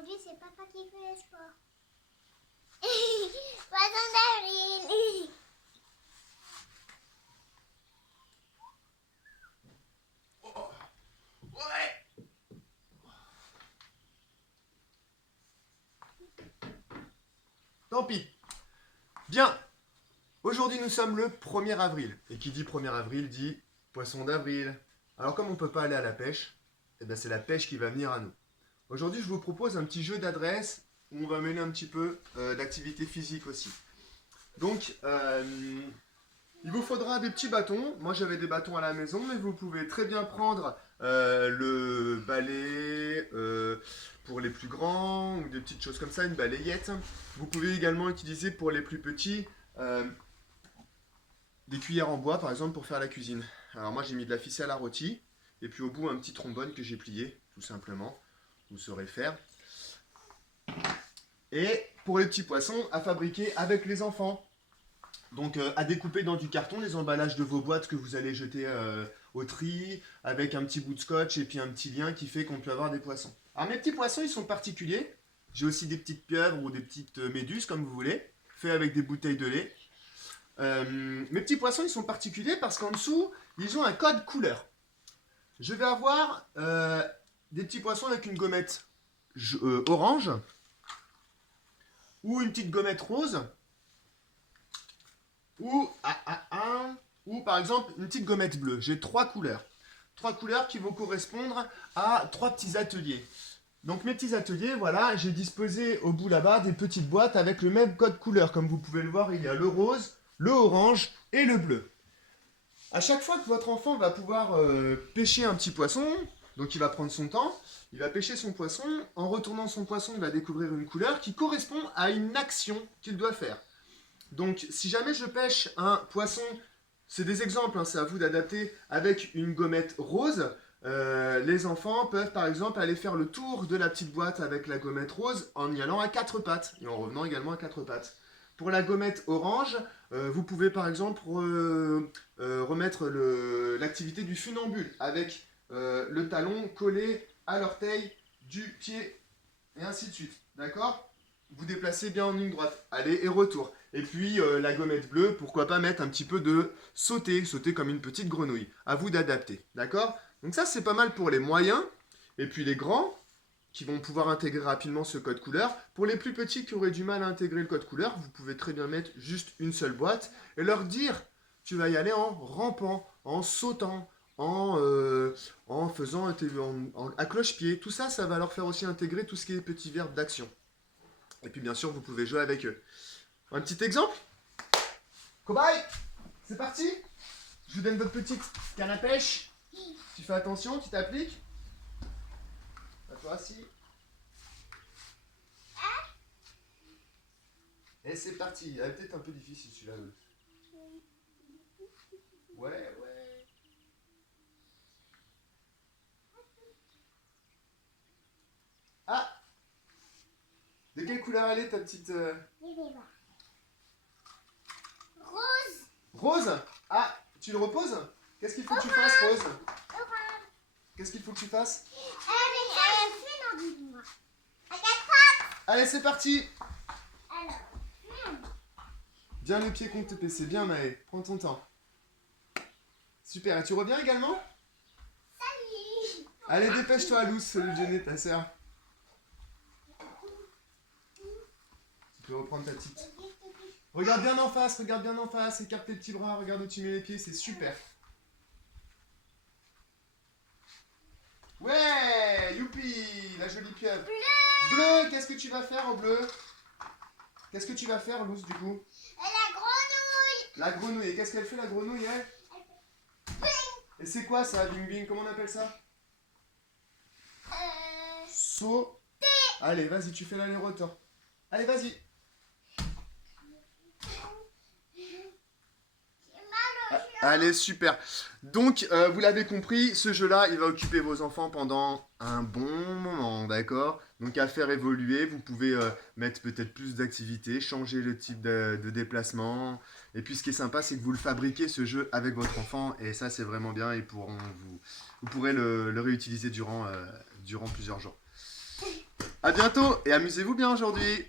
aujourd'hui, c'est papa qui fait le sport. Poisson d'avril. Ouais. Tant pis. Bien. Aujourd'hui, nous sommes le 1er avril. Et qui dit 1er avril dit poisson d'avril. Alors, comme on ne peut pas aller à la pêche, eh ben, c'est la pêche qui va venir à nous. Aujourd'hui, je vous propose un petit jeu d'adresse où on va mener un petit peu d'activité physique aussi. Donc, il vous faudra des petits bâtons. Moi, j'avais des bâtons à la maison, mais vous pouvez très bien prendre le balai pour les plus grands ou des petites choses comme ça, une balayette. Vous pouvez également utiliser pour les plus petits des cuillères en bois, par exemple, pour faire la cuisine. Alors moi, j'ai mis de la ficelle à rôti et puis au bout, un petit trombone que j'ai plié, tout simplement. Vous saurez faire. Et pour les petits poissons, à fabriquer avec les enfants. Donc à découper dans du carton les emballages de vos boîtes que vous allez jeter au tri, avec un petit bout de scotch et puis un petit lien qui fait qu'on peut avoir des poissons. Alors mes petits poissons, ils sont particuliers. J'ai aussi des petites pieuvres ou des petites méduses, comme vous voulez, fait avec des bouteilles de lait. Mes petits poissons, ils sont particuliers parce qu'en dessous, ils ont un code couleur. Je vais avoir des petits poissons avec une gommette orange ou une petite gommette rose. Ou par exemple une petite gommette bleue. J'ai 3 couleurs. 3 couleurs qui vont correspondre à 3 petits ateliers. Donc mes petits ateliers, voilà, j'ai disposé au bout là-bas des petites boîtes avec le même code couleur. Comme vous pouvez le voir, il y a le rose, le orange et le bleu. À chaque fois que votre enfant va pouvoir pêcher un petit poisson, donc il va prendre son temps, il va pêcher son poisson. En retournant son poisson, il va découvrir une couleur qui correspond à une action qu'il doit faire. Donc, si jamais je pêche un poisson, c'est des exemples, hein, c'est à vous d'adapter avec une gommette rose. Les enfants peuvent par exemple aller faire le tour de la petite boîte avec la gommette rose en y allant à 4 pattes et en revenant également à 4 pattes. Pour la gommette orange, vous pouvez par exemple remettre l'activité du funambule avec le talon collé à l'orteil du pied et ainsi de suite. D'accord ? Vous déplacez bien en ligne droite, aller et retour. Et puis la gommette bleue, pourquoi pas mettre un petit peu de sauter comme une petite grenouille. À vous d'adapter, d'accord? Donc ça c'est pas mal pour les moyens, et puis les grands, qui vont pouvoir intégrer rapidement ce code couleur. Pour les plus petits qui auraient du mal à intégrer le code couleur, vous pouvez très bien mettre juste une seule boîte, et leur dire, tu vas y aller en rampant, en sautant, en faisant à cloche-pied. Tout ça, ça va leur faire aussi intégrer tout ce qui est petits verbes d'action. Et puis bien sûr, vous pouvez jouer avec eux. Un petit exemple. Cobaye, c'est parti. Je vous donne votre petite canne à pêche. Tu fais attention, tu t'appliques. À toi aussi. Et c'est parti. Elle est peut-être un peu difficile celui-là. Ouais. Ah! De quelle couleur elle est ta petite... Rose. Rose? Ah, tu le reposes? Qu'est-ce qu'il faut que tu fasses, Rose? Orange. Qu'est-ce qu'il faut que tu fasses? Allez, c'est parti! Bien le pied contre tes pieds, c'est bien Maë, prends ton temps. Super, et tu reviens également? Salut. Allez, dépêche-toi, Luce, le déjeuner, ta sœur. Tu peux reprendre ta petite. Regarde bien en face, écarte tes petits bras, regarde où tu mets les pieds, c'est super. Ouais, youpi, la jolie pieuvre. Bleu, qu'est-ce que tu vas faire au bleu? Qu'est-ce que tu vas faire, Luce, du coup? La grenouille. La grenouille, et qu'est-ce qu'elle fait, la grenouille, elle? Et c'est quoi ça, bing bing, comment on appelle ça? Sauter. Allez, vas-y, tu fais l'aller-retour. Allez, vas-y. Allez, super. Donc, vous l'avez compris, ce jeu-là, il va occuper vos enfants pendant un bon moment, d'accord? Donc, à faire évoluer, vous pouvez mettre peut-être plus d'activités, changer le type de déplacement. Et puis, ce qui est sympa, c'est que vous le fabriquez, ce jeu, avec votre enfant. Et ça, c'est vraiment bien. Et vous pourrez le réutiliser durant plusieurs jours. À bientôt et amusez-vous bien aujourd'hui.